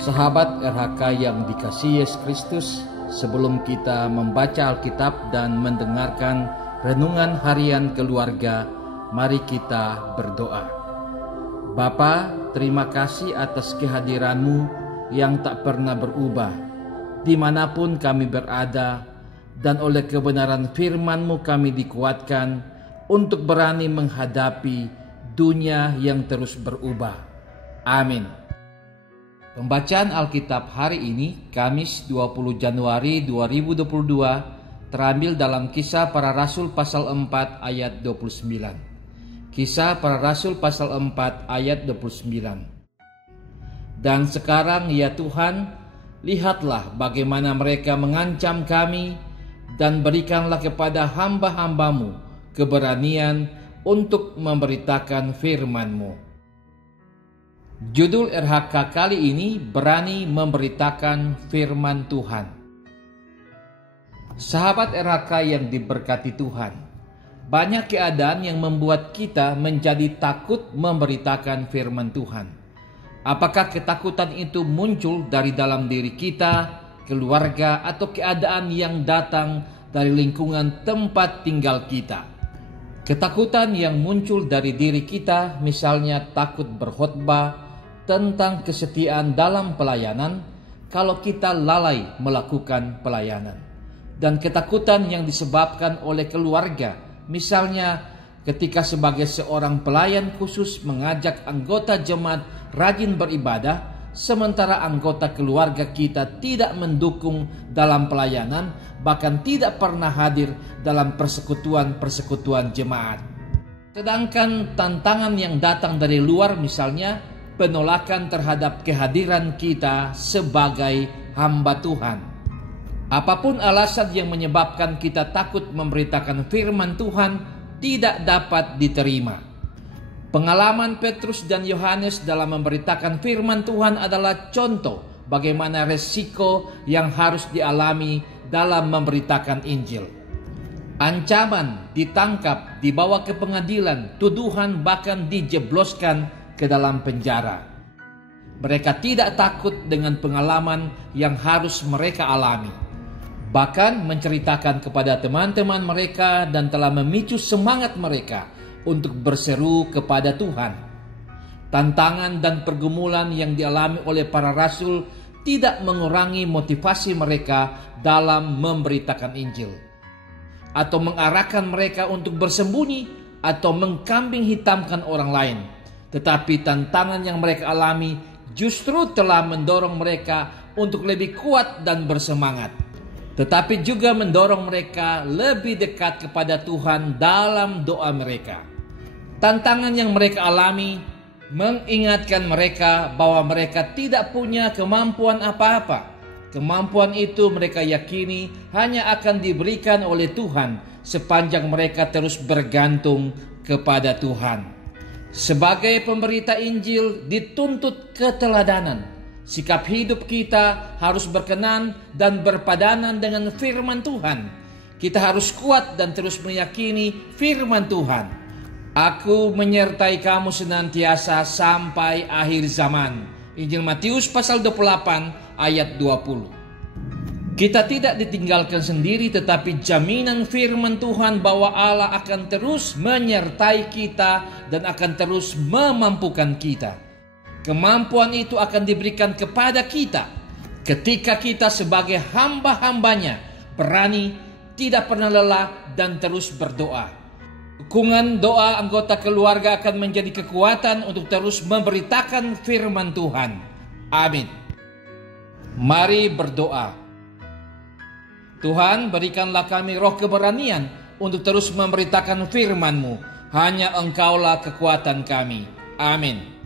Sahabat RHK yang dikasihi Yesus Kristus, sebelum kita membaca Alkitab dan mendengarkan renungan harian keluarga, mari kita berdoa. Bapa, terima kasih atas kehadiran-Mu yang tak pernah berubah, dimanapun kami berada, dan oleh kebenaran firman-Mu kami dikuatkan untuk berani menghadapi dunia yang terus berubah. Amin. Pembacaan Alkitab hari ini, Kamis 20 Januari 2022, terambil dalam Kisah Para Rasul pasal 4 ayat 29. Kisah Para Rasul pasal 4 ayat 29. Dan sekarang ya Tuhan, lihatlah bagaimana mereka mengancam kami, dan berikanlah kepada hamba-hamba-Mu keberanian untuk memberitakan firman-Mu. Judul RHK kali ini, berani memberitakan firman Tuhan. Sahabat RHK yang diberkati Tuhan, banyak keadaan yang membuat kita menjadi takut memberitakan firman Tuhan. Apakah ketakutan itu muncul dari dalam diri kita, keluarga, atau keadaan yang datang dari lingkungan tempat tinggal kita? Ketakutan yang muncul dari diri kita, misalnya takut berkhotbah tentang kesetiaan dalam pelayanan kalau kita lalai melakukan pelayanan. Dan ketakutan yang disebabkan oleh keluarga, misalnya ketika sebagai seorang pelayan khusus mengajak anggota jemaat rajin beribadah, sementara anggota keluarga kita tidak mendukung dalam pelayanan, bahkan tidak pernah hadir dalam persekutuan-persekutuan jemaat. Sedangkan tantangan yang datang dari luar, misalnya penolakan terhadap kehadiran kita sebagai hamba Tuhan. Apapun alasan yang menyebabkan kita takut memberitakan firman Tuhan, tidak dapat diterima. Pengalaman Petrus dan Yohanes dalam memberitakan firman Tuhan adalah contoh bagaimana resiko yang harus dialami dalam memberitakan Injil. Ancaman, ditangkap, dibawa ke pengadilan, tuduhan, bahkan dijebloskan ke dalam penjara. Mereka tidak takut dengan pengalaman yang harus mereka alami. Bahkan menceritakan kepada teman-teman mereka dan telah memicu semangat mereka untuk berseru kepada Tuhan. Tantangan dan pergumulan yang dialami oleh para rasul tidak mengurangi motivasi mereka dalam memberitakan Injil, atau mengarahkan mereka untuk bersembunyi atau mengkambing hitamkan orang lain. Tetapi tantangan yang mereka alami justru telah mendorong mereka untuk lebih kuat dan bersemangat. Tetapi juga mendorong mereka lebih dekat kepada Tuhan dalam doa mereka. Tantangan yang mereka alami mengingatkan mereka bahwa mereka tidak punya kemampuan apa-apa. Kemampuan itu mereka yakini hanya akan diberikan oleh Tuhan sepanjang mereka terus bergantung kepada Tuhan. Sebagai pemberita Injil dituntut keteladanan. Sikap hidup kita harus berkenan dan berpadanan dengan firman Tuhan. Kita harus kuat dan terus meyakini firman Tuhan. Aku menyertai kamu senantiasa sampai akhir zaman. Injil Matius pasal 28 ayat 20. Kita tidak ditinggalkan sendiri, tetapi jaminan firman Tuhan bahwa Allah akan terus menyertai kita dan akan terus memampukan kita. Kemampuan itu akan diberikan kepada kita ketika kita sebagai hamba-hambanya berani, tidak pernah lelah, dan terus berdoa. Dukungan doa anggota keluarga akan menjadi kekuatan untuk terus memberitakan firman Tuhan. Amin. Mari berdoa. Tuhan, berikanlah kami roh keberanian untuk terus memberitakan firman-Mu. Hanya Engkaulah kekuatan kami. Amin.